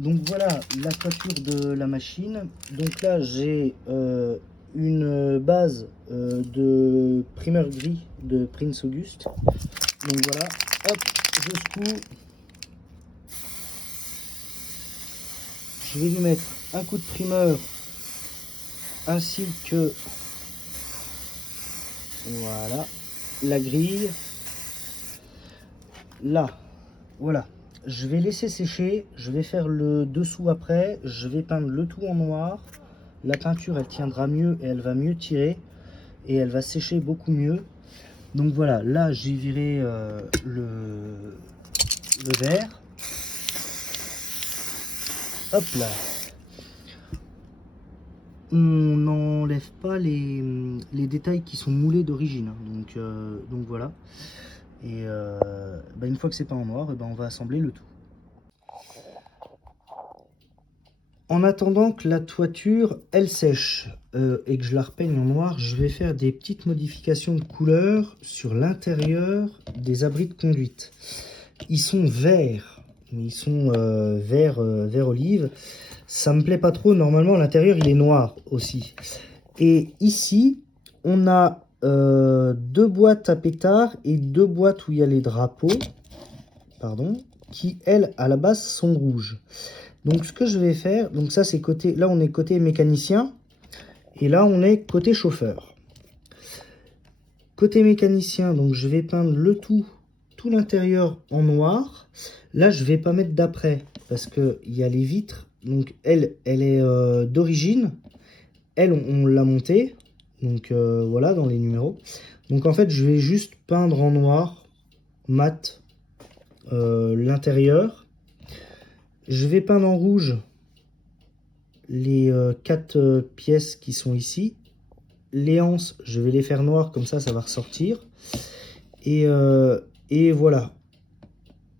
Donc voilà la toiture de la machine. Donc là j'ai une base de primeur gris de Prince Auguste. Donc voilà, hop, je secoue. Je vais lui mettre un coup de primeur ainsi que voilà la grille. Là, voilà. Je vais laisser sécher, je vais faire le dessous après, je vais peindre le tout en noir. La peinture elle tiendra mieux et elle va mieux tirer et elle va sécher beaucoup mieux. Donc voilà, là j'ai viré le vert. Hop là. On n'enlève pas les détails qui sont moulés d'origine. Donc voilà. Et une fois que c'est peint en noir, on va assembler le tout. En attendant que la toiture elle sèche et que je la repeigne en noir, je vais faire des petites modifications de couleur sur l'intérieur des abris de conduite. Ils sont verts, mais ils sont vert olive. Ça me plaît pas trop. Normalement l'intérieur il est noir aussi. Et ici on a deux boîtes à pétards et deux boîtes où il y a les drapeaux, pardon, qui elles à la base sont rouges. Donc ce que je vais faire, donc ça c'est côté, là on est côté mécanicien et là on est côté chauffeur. Côté mécanicien, donc je vais peindre le tout l'intérieur en noir. Là je vais pas mettre d'après parce que il y a les vitres. Donc elle est d'origine. Elle on l'a montée. Donc voilà dans les numéros. Donc en fait je vais juste peindre en noir mat l'intérieur. Je vais peindre en rouge les 4 pièces qui sont ici. Les anses, je vais les faire noires, comme ça va ressortir. Et voilà.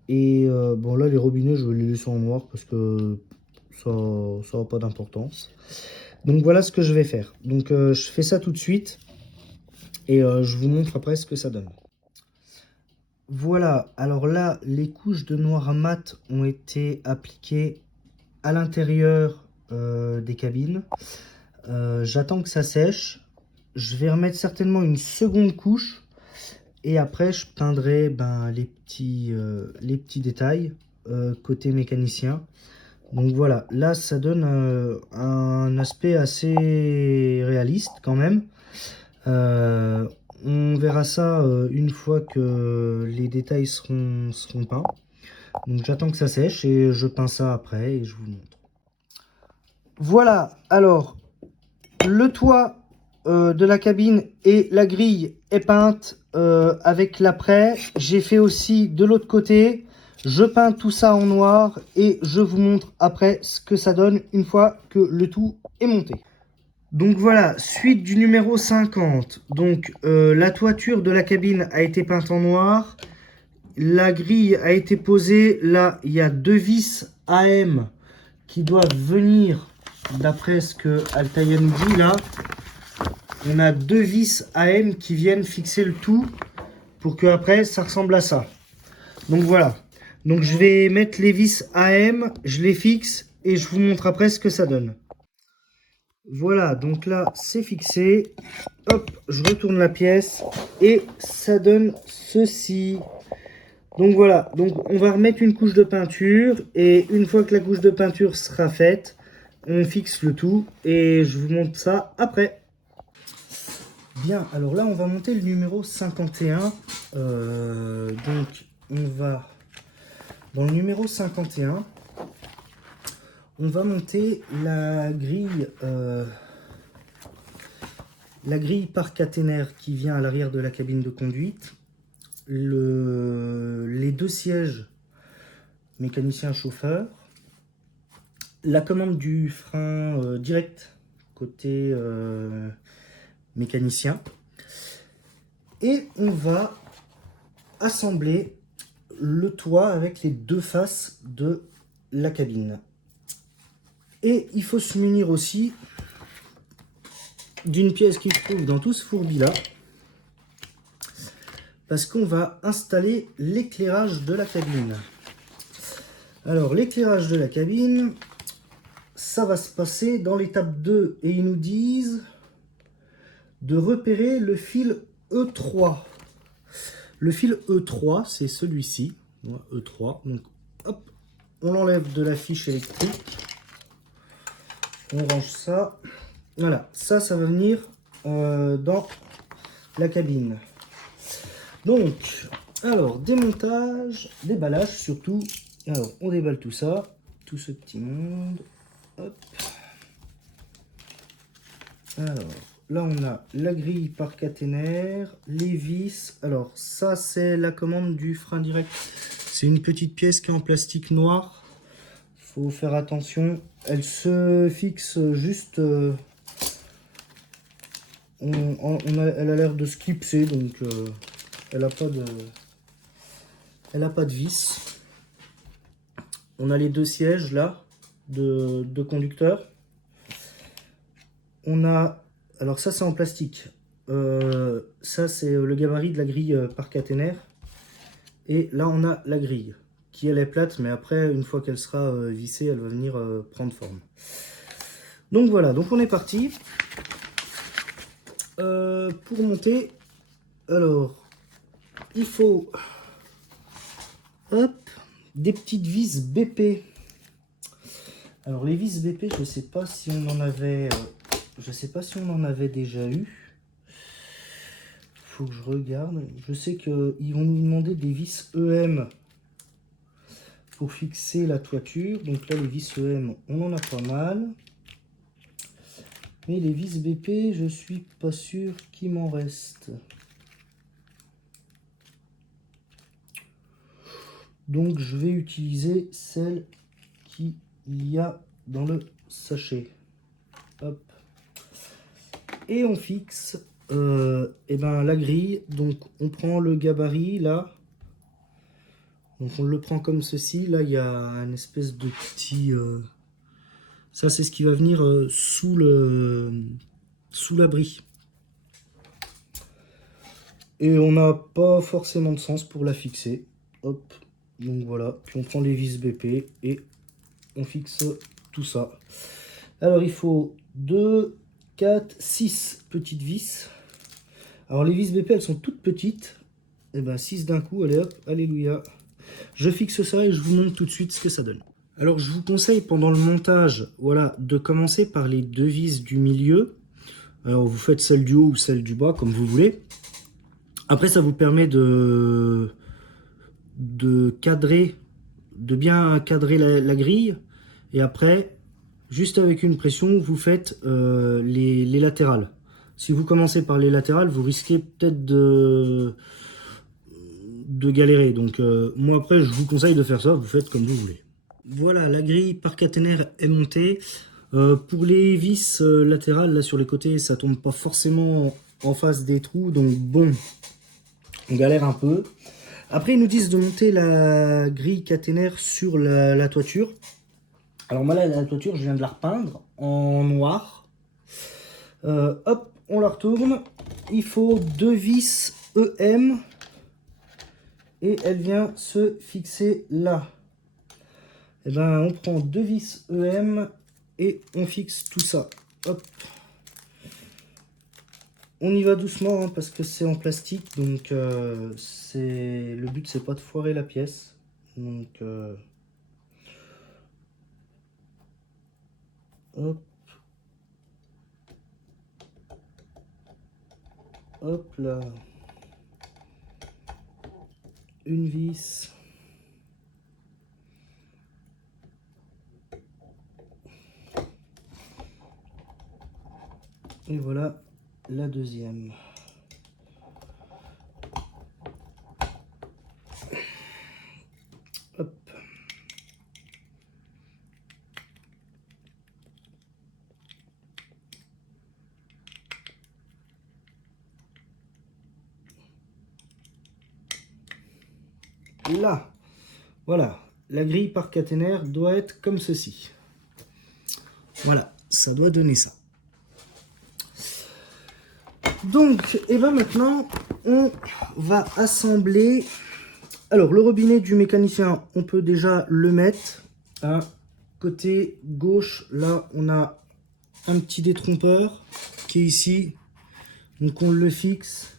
Et bon là les robinets, je vais les laisser en noir parce que ça n'a pas d'importance. Donc voilà ce que je vais faire. Donc je fais ça tout de suite. Et je vous montre après ce que ça donne. Voilà, alors là, les couches de noir mat ont été appliquées à l'intérieur des cabines. J'attends que ça sèche. Je vais remettre certainement une seconde couche. Et après, je peindrai les petits détails côté mécanicien. Donc voilà, là, ça donne un aspect assez réaliste quand même. On verra ça une fois que les détails seront peints. Donc j'attends que ça sèche et je peins ça après et je vous montre. Voilà, alors le toit de la cabine et la grille est peinte avec l'après. J'ai fait aussi de l'autre côté. Je peins tout ça en noir et je vous montre après ce que ça donne une fois que le tout est monté. Donc voilà, suite du numéro 50. Donc la toiture de la cabine a été peinte en noir. La grille a été posée. Là, il y a 2 vis AM qui doivent venir, d'après ce que Altaïa nous dit là. On a 2 vis AM qui viennent fixer le tout pour que après ça ressemble à ça. Donc voilà. Donc je vais mettre les vis AM, je les fixe et je vous montre après ce que ça donne. Voilà, donc là c'est fixé. Hop, je retourne la pièce et ça donne ceci. Donc voilà, donc on va remettre une couche de peinture et une fois que la couche de peinture sera faite, on fixe le tout et je vous montre ça après. Bien, alors là on va monter le numéro 51. Donc on va dans le numéro 51. On va monter la grille par caténaire qui vient à l'arrière de la cabine de conduite. Les 2 sièges mécanicien-chauffeur. La commande du frein direct côté mécanicien. Et on va assembler le toit avec les 2 faces de la cabine. Et il faut se munir aussi d'une pièce qui se trouve dans tout ce fourbi là, parce qu'on va installer l'éclairage de la cabine. Alors, l'éclairage de la cabine, ça va se passer dans l'étape 2 et ils nous disent de repérer le fil E3. Le fil E3, c'est celui-ci, E3. Donc, hop, on l'enlève de la fiche électrique. On range ça. Voilà, ça va venir dans la cabine. Donc, alors, démontage, déballage surtout. Alors, on déballe tout ça, tout ce petit monde. Hop. Alors, là, on a la grille par caténaire, les vis. Alors, ça, c'est la commande du frein direct. C'est une petite pièce qui est en plastique noir. Faut faire attention. Elle se fixe juste... elle a l'air de se clipser, donc elle n'a pas de vis. On a les deux sièges là de conducteur. On a, alors ça c'est en plastique. Ça c'est le gabarit de la grille par caténaire. Et là on a la grille qui elle est plate, mais après une fois qu'elle sera vissée, elle va venir prendre forme. Donc voilà, donc on est parti. Pour monter, alors il faut hop, des petites vis BP. Alors les vis BP, je sais pas si on en avait déjà eu. Faut que je regarde. Je sais qu'ils vont nous demander des vis EM pour fixer la toiture. Donc là les vis EM, on en a pas mal. Mais les vis BP, je suis pas sûr qu'il m'en reste. Donc je vais utiliser celle qu'il y a dans le sachet. Hop. Et on fixe la grille. Donc on prend le gabarit là. Donc on le prend comme ceci. Là il y a une espèce de petit... ça c'est ce qui va venir sous l'abri. Et on n'a pas forcément de sens pour la fixer. Hop. Donc voilà. Puis on prend les vis BP et on fixe tout ça. Alors il faut 2, 4, 6 petites vis. Alors les vis BP elles sont toutes petites. Et ben 6 d'un coup, allez hop, alléluia. Je fixe ça et je vous montre tout de suite ce que ça donne. Alors je vous conseille pendant le montage, voilà, de commencer par les deux vis du milieu. Alors vous faites celle du haut ou celle du bas comme vous voulez. Après ça vous permet de cadrer, de bien cadrer la grille. Et après, juste avec une pression, vous faites les latérales. Si vous commencez par les latérales, vous risquez peut-être de galérer. Donc moi après, je vous conseille de faire ça, vous faites comme vous voulez. Voilà, la grille par caténaire est montée. Pour les vis latérales, là sur les côtés, ça tombe pas forcément en face des trous. Donc bon, on galère un peu. Après, ils nous disent de monter la grille caténaire sur la toiture. Alors moi là, la toiture, je viens de la repeindre en noir. Hop, on la retourne. Il faut deux vis EM. Et elle vient se fixer là. Et ben, on prend deux vis EM et on fixe tout ça. Hop. On y va doucement hein, parce que c'est en plastique. Donc le but c'est pas de foirer la pièce. Donc hop. Hop là. Une vis. Et voilà la deuxième. Hop. Là, voilà, la grille par caténaire doit être comme ceci. Voilà, ça doit donner ça. Donc, et ben maintenant, on va assembler Alors, le robinet du mécanicien, on peut déjà le mettre. Hein. Côté gauche, là, on a un petit détrompeur qui est ici. Donc, on le fixe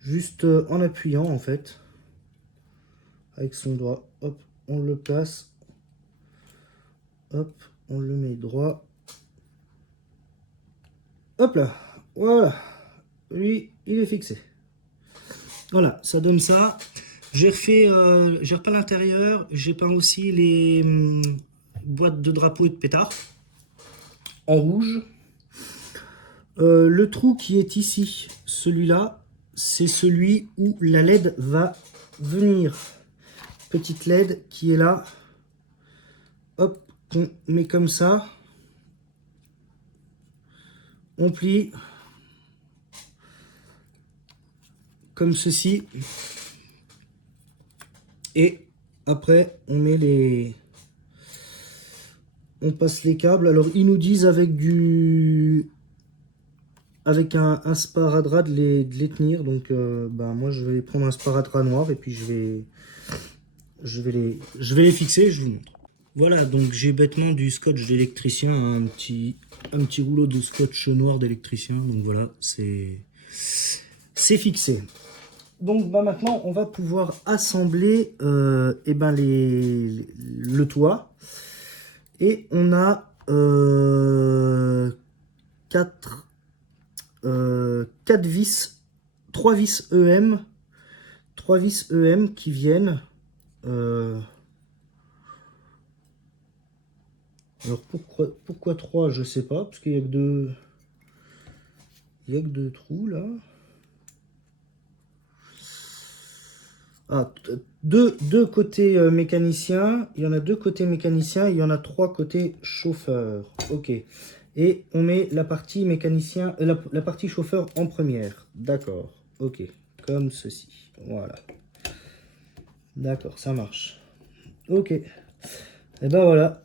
juste en appuyant, en fait. Avec son doigt. Hop, on le place. Hop, on le met droit. Hop là, voilà. Lui, il est fixé. Voilà, ça donne ça. J'ai repeint l'intérieur. J'ai peint aussi les boîtes de drapeaux et de pétards en rouge. Le trou qui est ici, celui-là, c'est celui où la LED va venir. Petite LED qui est là. Hop, on met comme ça. On plie. Comme ceci. Et après, on met les... On passe les câbles. Alors, ils nous disent avec un sparadrap de les tenir. Donc, moi, je vais prendre un sparadrap noir et puis je vais les fixer. Je vous montre. Voilà, donc j'ai bêtement du scotch d'électricien, un petit rouleau de scotch noir d'électricien. Donc voilà, c'est fixé. Donc maintenant, on va pouvoir assembler le toit. Et on a 4 vis, 3 vis EM, 3 vis EM qui viennent. Alors pourquoi 3, je sais pas, parce qu'il y a que deux trous là. Ah, deux côtés mécaniciens, il y en a 2 côtés mécaniciens, il y en a 3 côtés chauffeur. Ok. Et on met la partie mécanicien, la partie chauffeur en première. D'accord. Ok. Comme ceci. Voilà. D'accord, ça marche. Ok. Et ben voilà.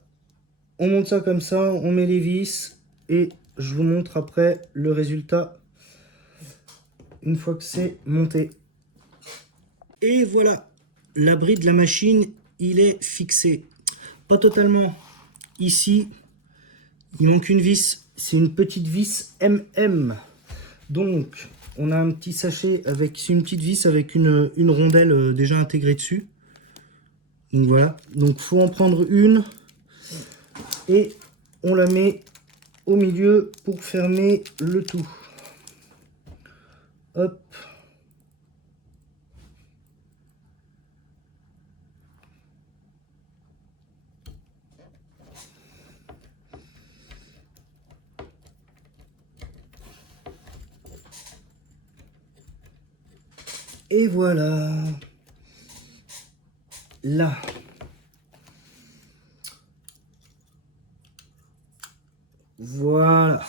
On monte ça comme ça, on met les vis et je vous montre après le résultat une fois que c'est monté. Et voilà, l'abri de la machine, il est fixé. Pas totalement. Ici, il manque une vis. C'est une petite vis MM. Donc, on a un petit sachet avec une petite vis avec une rondelle déjà intégrée dessus. Donc voilà. Donc, faut en prendre une. Et on la met au milieu pour fermer le tout. Hop. Et voilà. Là. Voilà.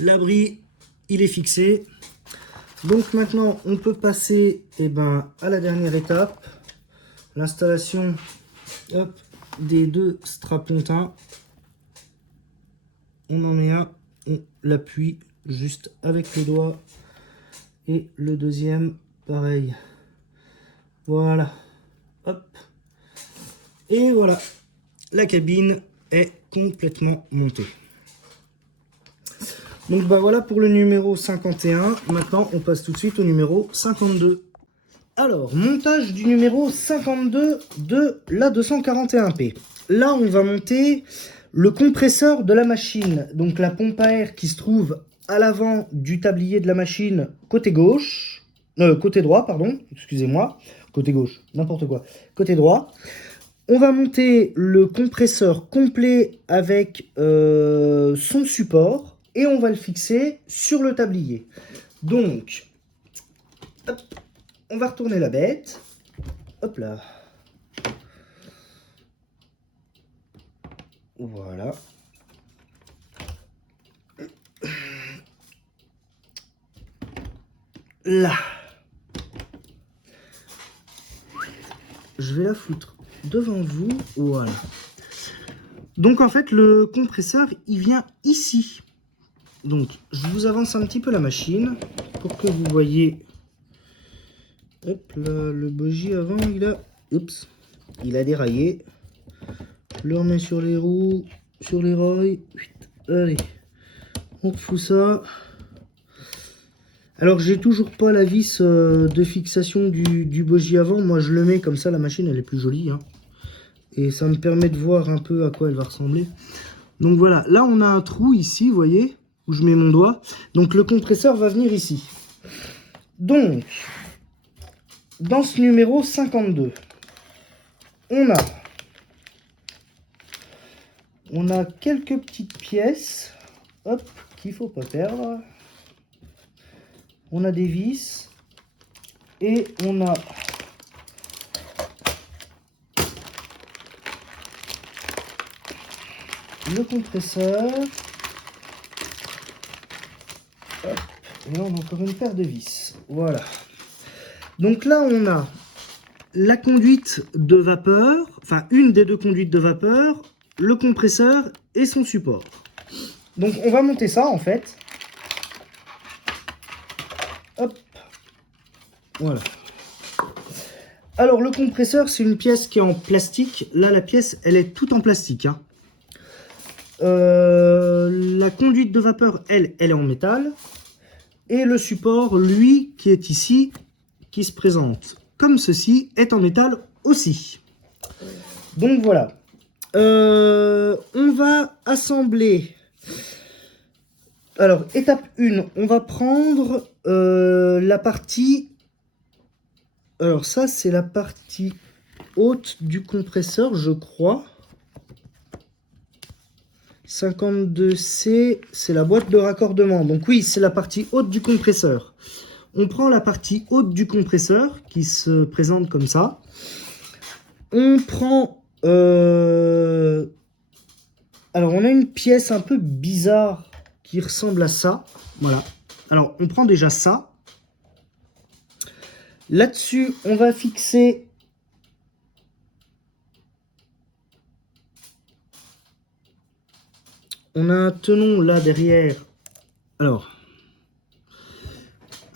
L'abri, il est fixé. Donc maintenant, on peut passer à la dernière étape. L'installation des 2 strapontins. On en met un, on l'appuie juste avec le doigt. Et le deuxième, pareil. Voilà. Hop. Et voilà. La cabine est complètement montée. Donc voilà pour le numéro 51. Maintenant, on passe tout de suite au numéro 52. Alors, montage du numéro 52 de la 241P. Là, on va monter le compresseur de la machine. Donc la pompe à air qui se trouve à l'avant du tablier de la machine côté gauche. Côté droit, pardon. Excusez-moi. Côté gauche, n'importe quoi. Côté droit. On va monter le compresseur complet avec son support. Et on va le fixer sur le tablier. Donc, hop, on va retourner la bête. Hop là. Voilà. Là. Je vais la foutre devant vous. Voilà. Donc en fait, le compresseur, il vient ici. Donc, je vous avance un petit peu la machine pour que vous voyez Hop là, le bogie avant, il a déraillé. Je le remets sur les roues, sur les rails. Allez, on refout ça. Alors, j'ai toujours pas la vis de fixation du bogie avant. Moi, je le mets comme ça, la machine, elle est plus jolie. Hein. Et ça me permet de voir un peu à quoi elle va ressembler. Donc voilà, là, on a un trou ici, vous voyez, où je mets mon doigt. Donc, le compresseur va venir ici. Donc, dans ce numéro 52, on a quelques petites pièces, hop, qu'il faut pas perdre. On a des vis et on a le compresseur. Hop, et là on a encore une paire de vis. Voilà. Donc là on a la conduite de vapeur, enfin une des deux conduites de vapeur, le compresseur et son support. Donc on va monter ça en fait. Hop. Voilà. Alors le compresseur, c'est une pièce qui est en plastique. Là, la pièce, elle est toute en plastique. Hein. La conduite de vapeur, elle est en métal. Et le support, lui, qui est ici, qui se présente comme ceci, est en métal aussi. Donc voilà. On va assembler. Alors, étape 1, on va prendre la partie... Alors ça, c'est la partie haute du compresseur, je crois. 52C, c'est la boîte de raccordement. Donc oui, c'est la partie haute du compresseur. On prend la partie haute du compresseur, qui se présente comme ça. On prend... Alors, on a une pièce un peu bizarre qui ressemble à ça. Voilà. Alors, on prend déjà ça. Là-dessus, on va fixer on a un tenon là derrière. Alors,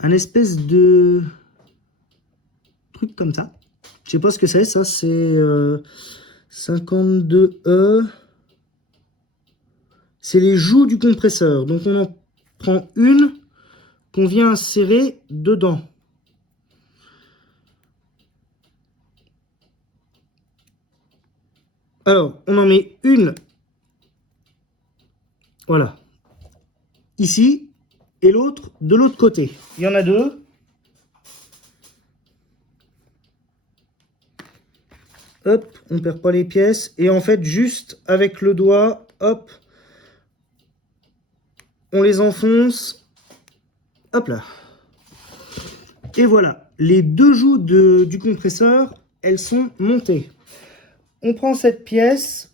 un espèce de truc comme ça. Je sais pas ce que c'est, ça c'est 52E. C'est les joues du compresseur. Donc on en prend une qu'on vient insérer dedans. Alors, on en met une, voilà, ici, et l'autre de l'autre côté. Il y en a deux. Hop, on perd pas les pièces. Et en fait, juste avec le doigt, hop, on les enfonce. Hop là. Et voilà, les deux joues du compresseur, elles sont montées. On prend cette pièce,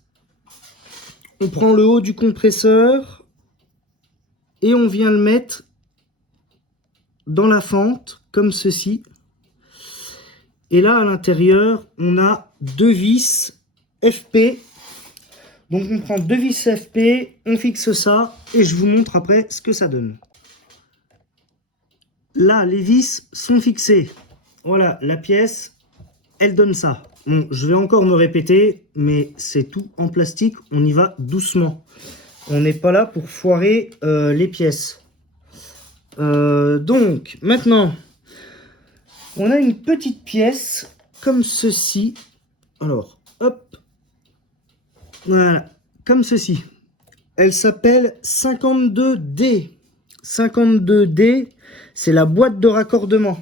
on prend le haut du compresseur et on vient le mettre dans la fente, comme ceci. Et là, à l'intérieur, on a deux vis FP. Donc, on prend deux vis FP, on fixe ça et je vous montre après ce que ça donne. Là, les vis sont fixées. Voilà, la pièce, elle donne ça. Bon, je vais encore me répéter, mais c'est tout en plastique, on y va doucement. On n'est pas là pour foirer les pièces. Donc, maintenant, on a une petite pièce comme ceci. Alors, hop, voilà, comme ceci. Elle s'appelle 52D. 52D, c'est la boîte de raccordement.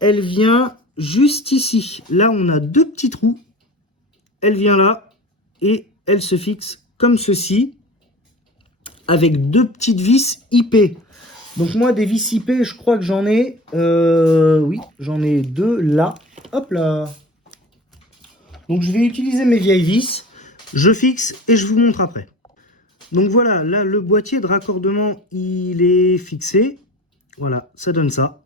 Elle vient... juste ici, là on a deux petits trous, elle vient là et elle se fixe comme ceci avec deux petites vis IP. Donc moi des vis IP je crois que j'en ai, oui j'en ai deux là, hop là. Donc je vais utiliser mes vieilles vis, je fixe et je vous montre après. Donc voilà, là le boîtier de raccordement il est fixé, voilà ça donne ça.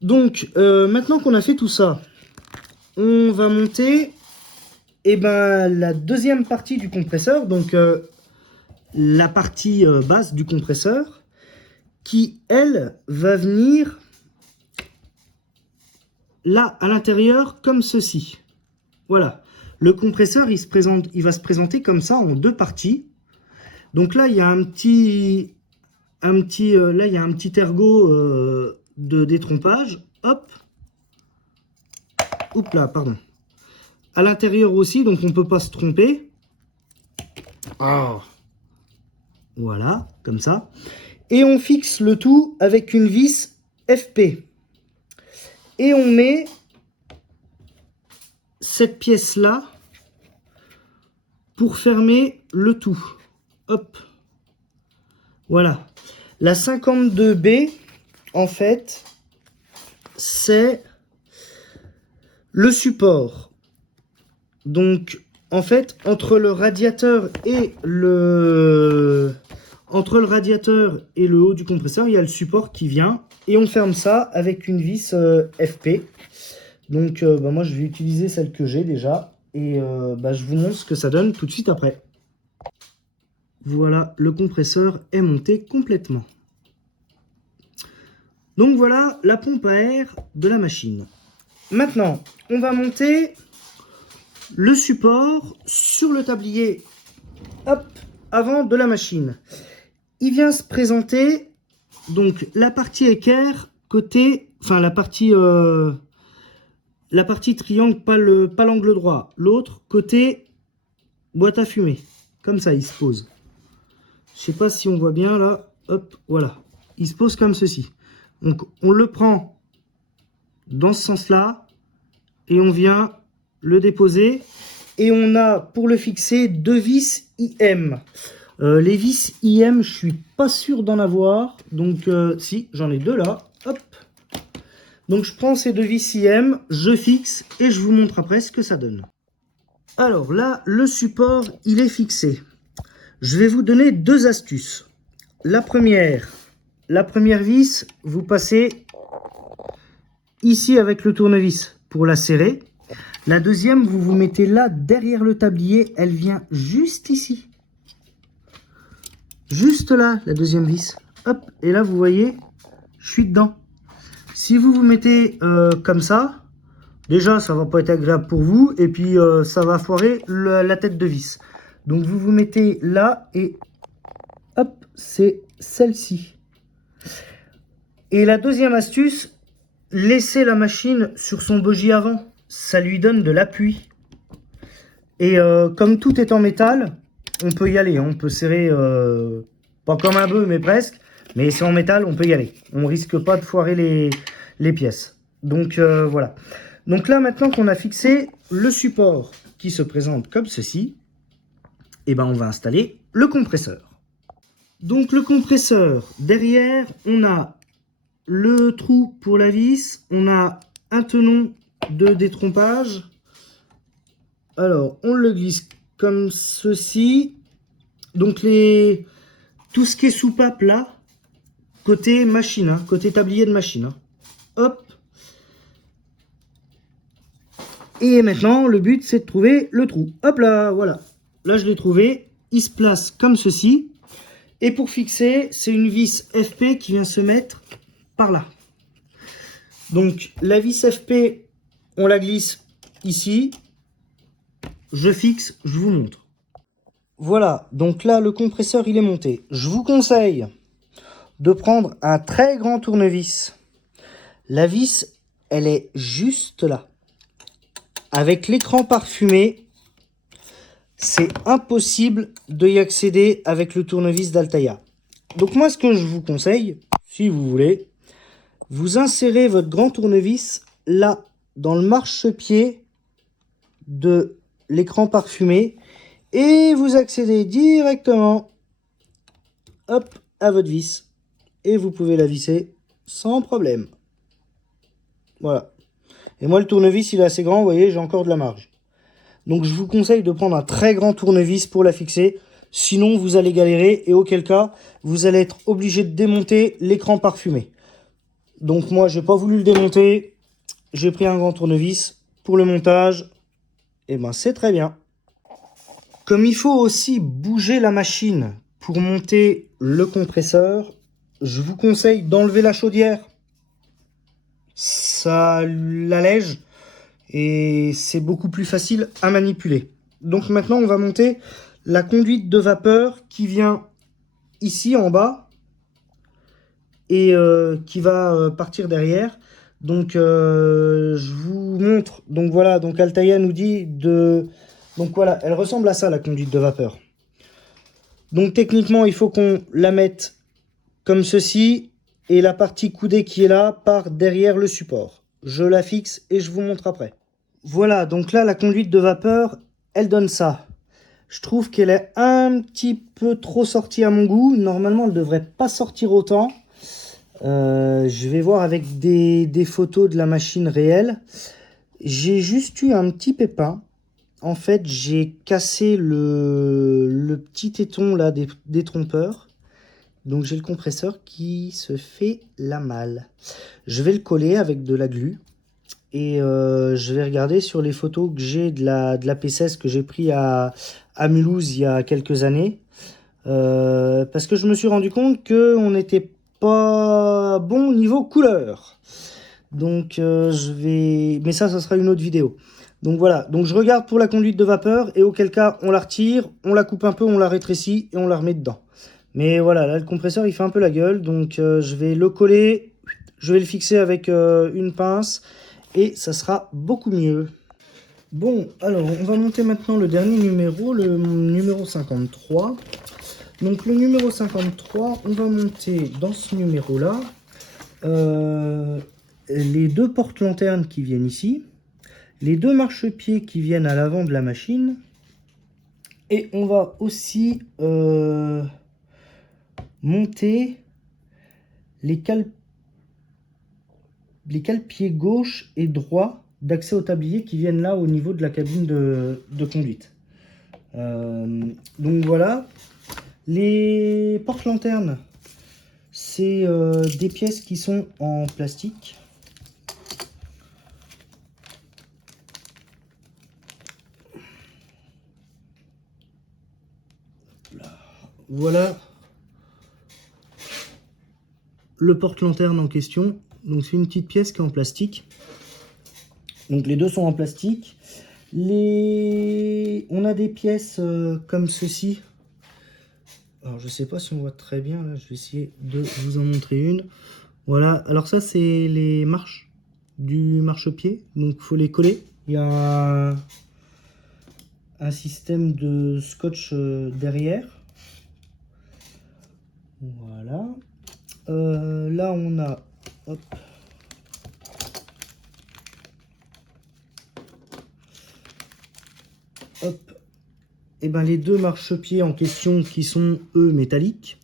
Donc, maintenant qu'on a fait tout ça, on va monter la deuxième partie du compresseur, donc la partie basse du compresseur, qui, elle, va venir là à l'intérieur comme ceci. Voilà. Le compresseur, il va se présenter comme ça en deux parties. Donc là, il y a là, il y a un petit ergot de détrompage. Hop. Oups là, pardon. À l'intérieur aussi, donc on ne peut pas se tromper. Oh. Voilà, comme ça. Et on fixe le tout avec une vis FP. Et on met cette pièce-là pour fermer le tout. Hop. Voilà. La 52B, en fait, c'est le support. Donc, en fait, entre le radiateur et le haut du compresseur, il y a le support qui vient. Et on ferme ça avec une vis FP. Donc, moi, je vais utiliser celle que j'ai déjà. Et je vous montre ce que ça donne tout de suite après. Voilà, le compresseur est monté complètement. Donc voilà la pompe à air de la machine. Maintenant, on va monter le support sur le tablier, hop, avant de la machine. Il vient se présenter donc la partie équerre côté, enfin la partie triangle, pas l'angle droit, l'autre côté boîte à fumer. Comme ça, il se pose. Je sais pas si on voit bien là, hop, voilà. Il se pose comme ceci. Donc on le prend dans ce sens-là et on vient le déposer. Et on a pour le fixer deux vis IM. Les vis IM, je suis pas sûr d'en avoir. Donc si, j'en ai deux là. Hop. Donc je prends ces deux vis IM, je fixe et je vous montre après ce que ça donne. Alors là, le support, il est fixé. Je vais vous donner deux astuces. La première vis, vous passez ici avec le tournevis pour la serrer. La deuxième, vous vous mettez là derrière le tablier, elle vient juste ici. Juste là, la deuxième vis. Hop, et là vous voyez, je suis dedans. Si vous vous mettez comme ça, déjà ça va pas être agréable pour vous et puis ça va foirer la tête de vis. Donc vous vous mettez là et hop, c'est celle-ci. Et la deuxième astuce, laissez la machine sur son bogie avant. Ça lui donne de l'appui. Et comme tout est en métal, on peut y aller. On peut serrer, pas comme un bœuf, mais presque. Mais c'est en métal, on peut y aller. On risque pas de foirer les pièces. Donc voilà. Donc là, maintenant qu'on a fixé le support qui se présente comme ceci, et ben on va installer le compresseur. Donc le compresseur, derrière, on a le trou pour la vis, on a un tenon de détrompage. Alors, on le glisse comme ceci. Donc tout ce qui est soupape là, côté machine, hein, côté tablier de machine. Hein. Hop. Et maintenant, le but, c'est de trouver le trou. Hop là, voilà. Là, je l'ai trouvé. Il se place comme ceci. Et pour fixer, c'est une vis FP qui vient se mettre par là. Donc, la vis FP, on la glisse ici. Je fixe, je vous montre. Voilà, donc là, le compresseur, il est monté. Je vous conseille de prendre un très grand tournevis. La vis, elle est juste là. Avec l'écran parfumé, c'est impossible de y accéder avec le tournevis d'Altaïa. Donc moi, ce que je vous conseille, si vous voulez, vous insérez votre grand tournevis là, dans le marchepied de l'écran parfumé, et vous accédez directement, hop, à votre vis. Et vous pouvez la visser sans problème. Voilà. Et moi, le tournevis, il est assez grand, vous voyez, j'ai encore de la marge. Donc, je vous conseille de prendre un très grand tournevis pour la fixer. Sinon, vous allez galérer et auquel cas, vous allez être obligé de démonter l'écran parfumé. Donc, moi, j'ai pas voulu le démonter. J'ai pris un grand tournevis pour le montage. Et ben, c'est très bien. Comme il faut aussi bouger la machine pour monter le compresseur, je vous conseille d'enlever la chaudière. ça l'allège et c'est beaucoup plus facile à manipuler. Donc maintenant, on va monter la conduite de vapeur qui vient ici en bas et qui va partir derrière. Donc je vous montre. Donc voilà, donc Altaïa nous dit de... Donc voilà, elle ressemble à ça la conduite de vapeur. Donc techniquement, il faut qu'on la mette comme ceci et la partie coudée qui est là part derrière le support. Je la fixe et je vous montre après. Voilà, donc là la conduite de vapeur, elle donne ça. Je trouve qu'elle est un petit peu trop sortie à mon goût. Normalement, elle ne devrait pas sortir autant. Je vais voir avec des photos de la machine réelle. J'ai juste eu un petit pépin. En fait, j'ai cassé le petit téton là des trompeurs. Donc j'ai le compresseur qui se fait la malle. Je vais le coller avec de la glu. Et je vais regarder sur les photos que j'ai de la P16 que j'ai pris à Mulhouse il y a quelques années. Parce que je me suis rendu compte qu'on n'était pas bon niveau couleur. Donc je vais... Mais ça sera une autre vidéo. Donc voilà, donc je regarde pour la conduite de vapeur et auquel cas on la retire, on la coupe un peu, on la rétrécit et on la remet dedans. Mais voilà, là le compresseur il fait un peu la gueule, donc je vais le coller, je vais le fixer avec une pince et ça sera beaucoup mieux. Bon, alors on va monter maintenant le dernier numéro, le numéro 53. Donc le numéro 53, on va monter dans ce numéro-là les deux portes-lanternes qui viennent ici, les deux marchepieds qui viennent à l'avant de la machine, et on va aussi monter les cale-pieds gauche et droit d'accès au tablier qui viennent là au niveau de la cabine de conduite. Donc voilà, les portes-lanternes, c'est des pièces qui sont en plastique. Voilà le porte-lanterne en question. Donc c'est une petite pièce qui est en plastique. Donc les deux sont en plastique. On a des pièces comme ceci. Alors je sais pas si on voit très bien là, je vais essayer de vous en montrer une. Voilà, alors ça c'est les marches du marchepied, donc il faut les coller. Il y a un système de scotch derrière. Voilà. Là on a, hop, hop, et ben les deux marchepieds en question qui sont eux métalliques.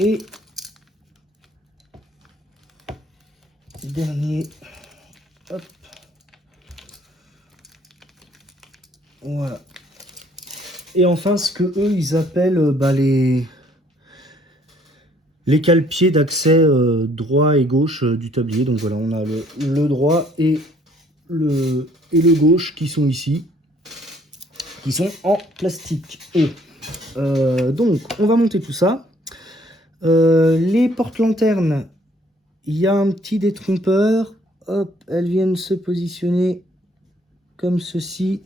Et dernier, hop, voilà. Et enfin ce que eux ils appellent les cale-pieds d'accès droit et gauche du tablier. Donc voilà, on a le droit et le gauche qui sont ici, qui sont en plastique. Et donc on va monter tout ça. Les portes-lanternes, il y a un petit détrompeur. Hop, elles viennent se positionner comme ceci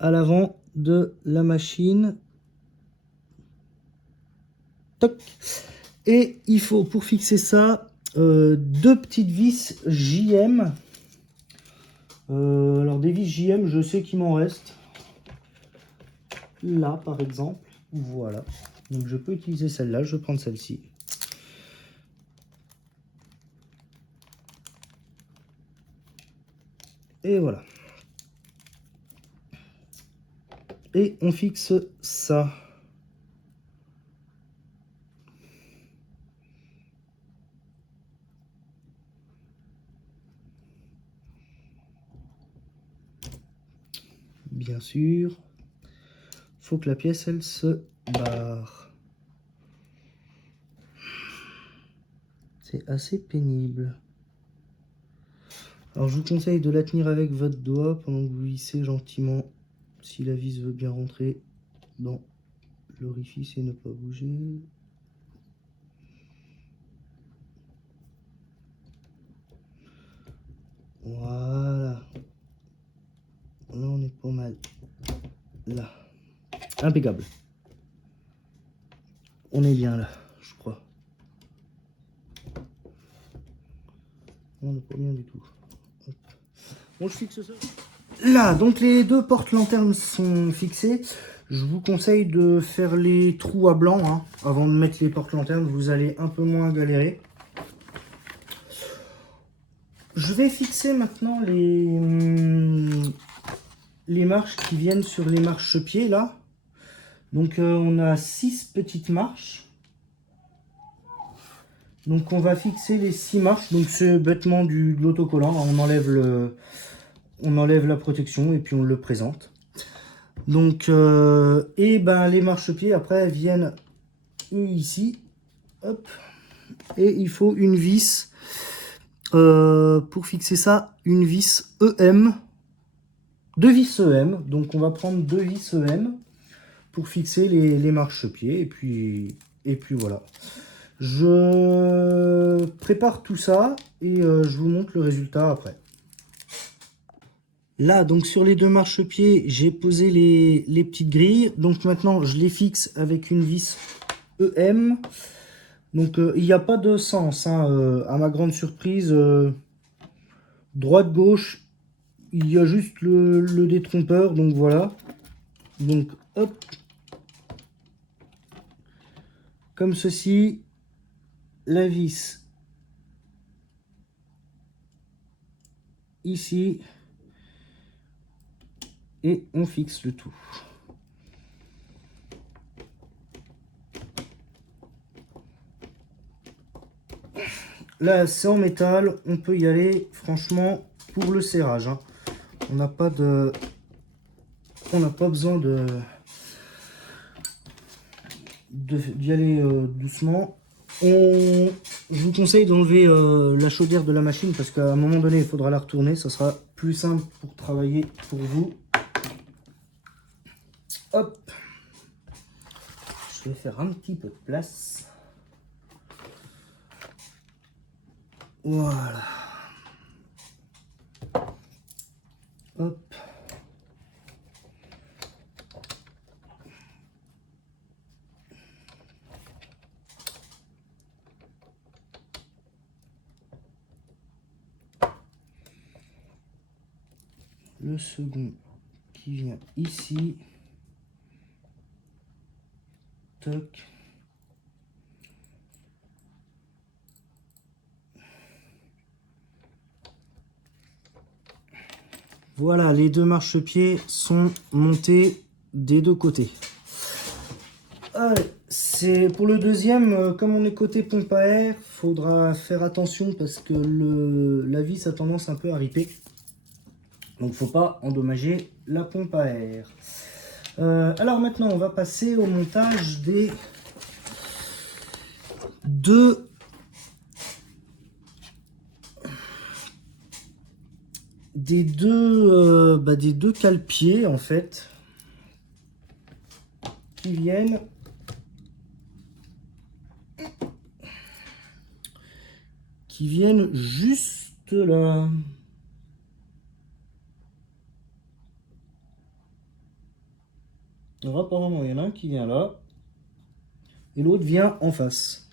à l'avant de la machine. Toc. Et il faut pour fixer ça deux petites vis JM. Alors des vis JM, je sais qu'il m'en reste. Là par exemple, voilà. Donc je peux utiliser celle-là, je vais prendre celle-ci. Et voilà. Et on fixe ça. Bien sûr, faut que la pièce elle se barre. C'est assez pénible. Alors je vous conseille de la tenir avec votre doigt pendant que vous vissez gentiment, si la vis veut bien rentrer dans l'orifice et ne pas bouger. Impeccable. On est bien là, je crois. On n'est pas bien du tout. Hop. Bon, je fixe ça. Là, donc les deux porte-lanternes sont fixées. Je vous conseille de faire les trous à blanc hein, avant de mettre les porte-lanternes. Vous allez un peu moins galérer. Je vais fixer maintenant les marches qui viennent sur les marchepieds là. Donc on a 6 petites marches. Donc on va fixer les 6 marches. Donc c'est bêtement de l'autocollant. On enlève la protection et puis on le présente. Donc les marchepieds après viennent ici. Hop. Et il faut une vis. Pour fixer ça, une vis EM. 2 vis EM. Donc on va prendre 2 vis EM pour fixer les marchepieds. Et puis voilà. Je prépare tout ça et je vous montre le résultat après. Là, donc sur les deux marchepieds, j'ai posé les petites grilles. Donc maintenant, je les fixe avec une vis EM. Donc il n'y a pas de sens, hein, à ma grande surprise. Droite-gauche, il y a juste le détrompeur. Donc voilà. Donc hop. Comme ceci. La vis ici. Et on fixe le tout. Là, c'est en métal. On peut y aller, franchement, pour le serrage. Hein. On n'a pas besoin d'y aller doucement. Je vous conseille d'enlever la chaudière de la machine parce qu'à un moment donné, il faudra la retourner. Ça sera plus simple pour travailler pour vous. Hop. Je vais faire un petit peu de place. Voilà. Hop. Le second qui vient ici. Toc. Voilà, les deux marchepieds sont montés des deux côtés. C'est pour le deuxième, comme on est côté pompe à air, faudra faire attention parce que la vis a tendance un peu à riper. Donc faut pas endommager la pompe à air. Alors maintenant on va passer au montage des deux cale-pieds en fait qui viennent juste là. Alors apparemment il y en a un qui vient là et l'autre vient en face.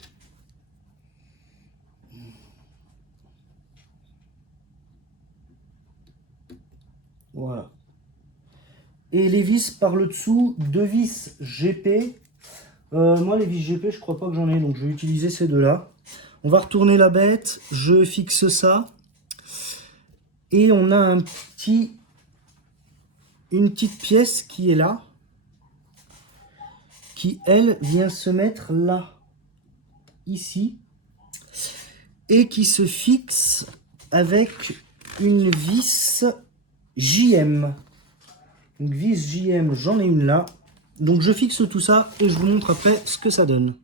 Voilà. Et les vis par le dessous, 2 vis GP. Moi les vis GP je crois pas que j'en ai, donc je vais utiliser ces deux là. On va retourner la bête, je fixe ça. Et on a une petite pièce qui est là. Qui elle vient se mettre là. Ici. Et qui se fixe avec une vis JM. Donc vis JM, j'en ai une là. Donc je fixe tout ça et je vous montre après ce que ça donne.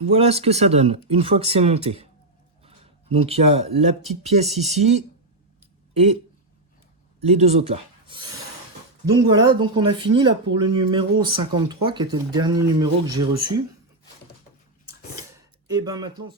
Voilà ce que ça donne une fois que c'est monté. Donc il y a la petite pièce ici et les deux autres là. Donc voilà, donc on a fini là pour le numéro 53 qui était le dernier numéro que j'ai reçu. Et ben maintenant...